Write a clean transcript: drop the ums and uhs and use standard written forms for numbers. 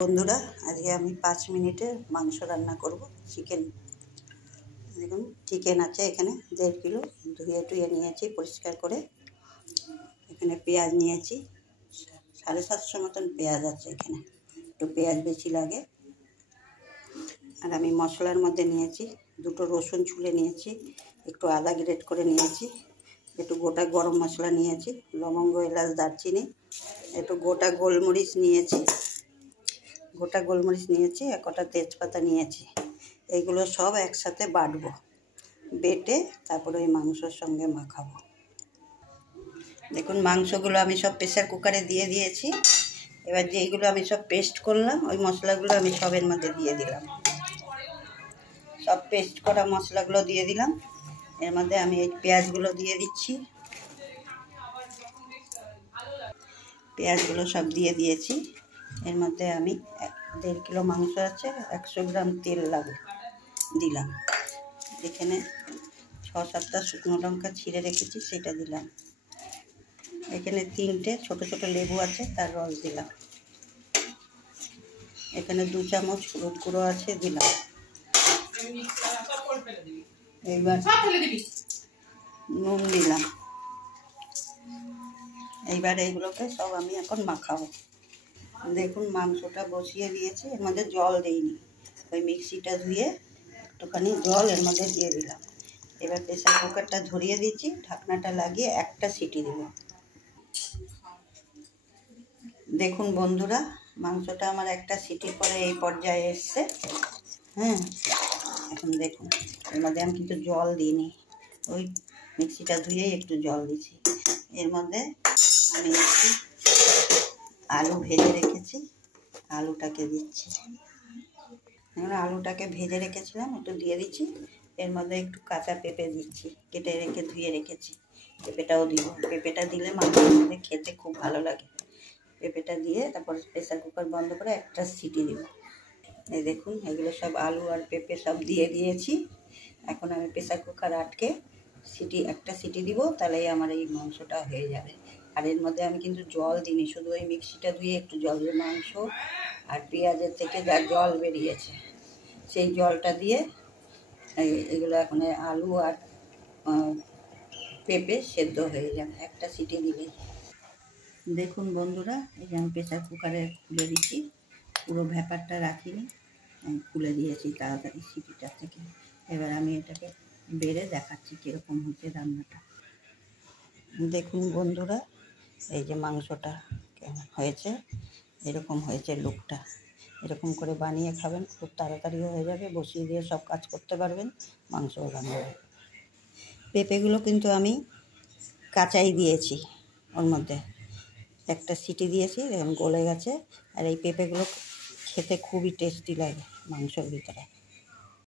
বন্ধুরা, আজকে আমি 5 মিনিটে মাংস রান্না করব। চিকেন, দেখুন চিকেন আছে এখানে 1.5 কিলো, ধুয়ে নিয়েছি পরিষ্কার করে। এখানে পেঁয়াজ নিয়েছি 750 মতন পেঁয়াজ আছে এখানে, একটু পেঁয়াজ বেশি লাগে। আর আমি মশলার মধ্যে নিয়েছি 2টো রসুন ছুলে নিয়েছি, একটু আদা গ্রেট করে নিয়েছি, একটু গোটা গরম মশলা নিয়েছি, লবঙ্গ, এলাচ, দারচিনি, একটু গোটা গোলমরিচ নিয়েছি, আর কটা তেজপাতা নিয়েছি। এইগুলো সব একসাথে বাটবো, বেটে তারপরে ওই মাংসর সঙ্গে মাখাবো। দেখুন মাংসগুলো আমি সব প্রেসার কুকারে দিয়ে দিয়েছি। এবার যেইগুলো আমি সব পেস্ট করলাম, ওই মশলাগুলো আমি সবের মধ্যে দিয়ে দিলাম। সব পেস্ট করা মশলাগুলো দিয়ে দিলাম। এর মধ্যে আমি এই পেঁয়াজগুলো দিয়ে দিচ্ছি। পেঁয়াজগুলো সব দিয়ে দিয়েছি। এর মধ্যে আমি 1.5 কিলো মাংস আছে, 100 গ্রাম তেল দিলাম। এখানে 6-7টা শুকনো লঙ্কা ছিঁড়ে রেখেছি, সেটা দিলাম। এখানে 3টে ছোট ছোট লেবু আছে, তার রস দিলাম। এখানে 2 চামচ হলুদ গুঁড়ো আছে, দিলাম। এইবার নুন দিলাম। এইবার এইগুলোকে সব আমি এখন মাখাবো। দেখুন মাংসটা বসিয়ে দিয়েছি, এর মধ্যে জল দিইনি, ওই মিক্সিটা ধুয়ে একটুখানি জল এর মধ্যে দিয়ে দিলাম। এবার প্রেসার কুকারটা ধরিয়ে দিচ্ছি, ঢাকনাটা লাগিয়ে একটা সিটি দেব। দেখুন বন্ধুরা, মাংসটা আমার একটা সিটির পরে এই পর্যায়ে এসছে। হ্যাঁ, এখন দেখুন এর মধ্যে আমি কিন্তু জল দিইনি, ওই মিক্সিটা ধুয়েই একটু জল দিচ্ছি। এর মধ্যে আমি একটু আলু ভেজে রেখেছি, আলুটাকে দিচ্ছি। এখন আলুটাকে ভেজে রেখেছিলাম, একটু দিয়ে দিচ্ছি। এর মধ্যে একটু কাঁচা পেঁপে দিচ্ছি, কেটে রেখে ধুয়ে রেখেছি, পেঁপেটাও দিব। পেঁপেটা দিলে মাংসের মধ্যে খেতে খুব ভালো লাগে। পেঁপেটা দিয়ে তারপর প্রেসার কুকার বন্ধ করে একটা সিটি দিব। এই দেখুন এগুলো সব আলু আর পেঁপে সব দিয়ে দিয়েছি। এখন আমি প্রেসার কুকার আটকে একটা সিটি দিব, তাহলেই আমার এই মাংসটা হয়ে যাবে। আর এর মধ্যে আমি কিন্তু জল দিইনি, শুধু ওই মিক্সিটা ধুয়ে একটু জল দিয়ে মাংস আর পেঁয়াজের থেকে যা জল বেরিয়েছে সেই জলটা দিয়ে এগুলো এখন আলু আর পেঁপে সেদ্ধ হয়ে যাবে একটা সিটি দিলেই। দেখুন বন্ধুরা, এই যে আমি প্রেসার কুকারে খুলে দিচ্ছি, পুরো ভ্যাপারটা রাখিনি, আমি খুলে দিয়েছি তাড়াতাড়ি সিটিটার থেকে। এবার আমি এটাকে বেড়ে দেখাচ্ছি কীরকম হচ্ছে রান্নাটা। দেখুন বন্ধুরা, এই যে মাংসটা কেমন হয়েছে, এরকম হয়েছে লুকটা। এরকম করে বানিয়ে খাবেন, খুব তাড়াতাড়িও হয়ে যাবে, বসিয়ে দিয়ে সব কাজ করতে পারবেন, মাংসও রান্না হবে। পেঁপেগুলো কিন্তু আমি কাঁচাই দিয়েছি, ওর মধ্যে একটা সিটি দিয়েছি, এখন গলে গেছে। আর এই পেঁপেগুলো খেতে খুবই টেস্টি লাগে মাংসের ভিতরে।